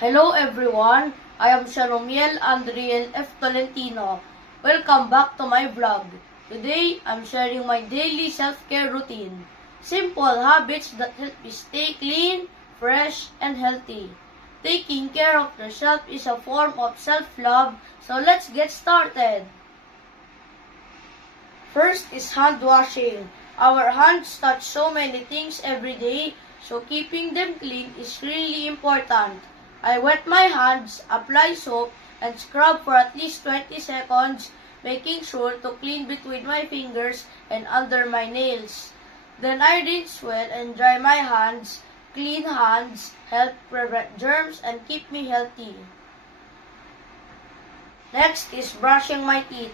Hello everyone, I am Sharomiel Andriel F. Tolentino. Welcome back to my vlog. Today, I'm sharing my daily self-care routine. Simple habits that help me stay clean, fresh, and healthy. Taking care of yourself is a form of self-love, so let's get started. First is hand washing. Our hands touch so many things every day, so keeping them clean is really important. I wet my hands, apply soap, and scrub for at least 20 seconds, making sure to clean between my fingers and under my nails. Then I rinse well and dry my hands. Clean hands help prevent germs and keep me healthy. Next is brushing my teeth.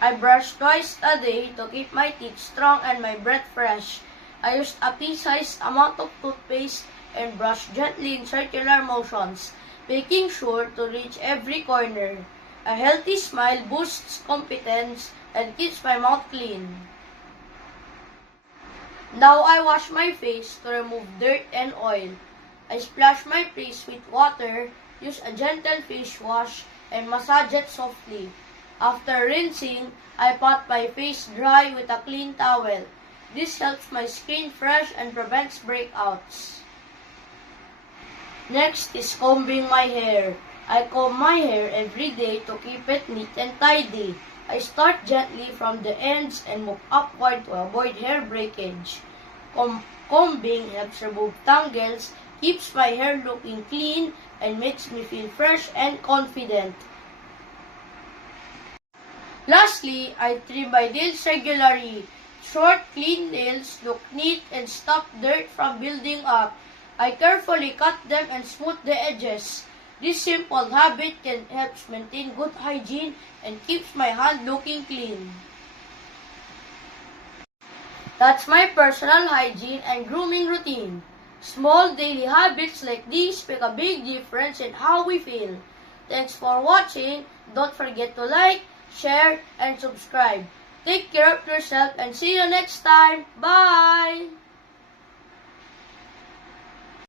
I brush twice a day to keep my teeth strong and my breath fresh. I use a pea-sized amount of toothpaste and brush gently in circular motions, making sure to reach every corner. A healthy smile boosts confidence and keeps my mouth clean. Now I wash my face to remove dirt and oil. I splash my face with water, use a gentle face wash, and massage it softly. After rinsing, I pat my face dry with a clean towel. This helps my skin fresh and prevents breakouts. Next is combing my hair. I comb my hair every day to keep it neat and tidy. I start gently from the ends and move upward to avoid hair breakage. Combing helps remove tangles, keeps my hair looking clean, and makes me feel fresh and confident. Lastly, I trim my nails regularly. Short, clean nails look neat and stop dirt from building up. I carefully cut them and smooth the edges. This simple habit can help maintain good hygiene and keeps my hand looking clean. That's my personal hygiene and grooming routine. Small daily habits like these make a big difference in how we feel. Thanks for watching. Don't forget to like, share, and subscribe. Take care of yourself and see you next time. Bye!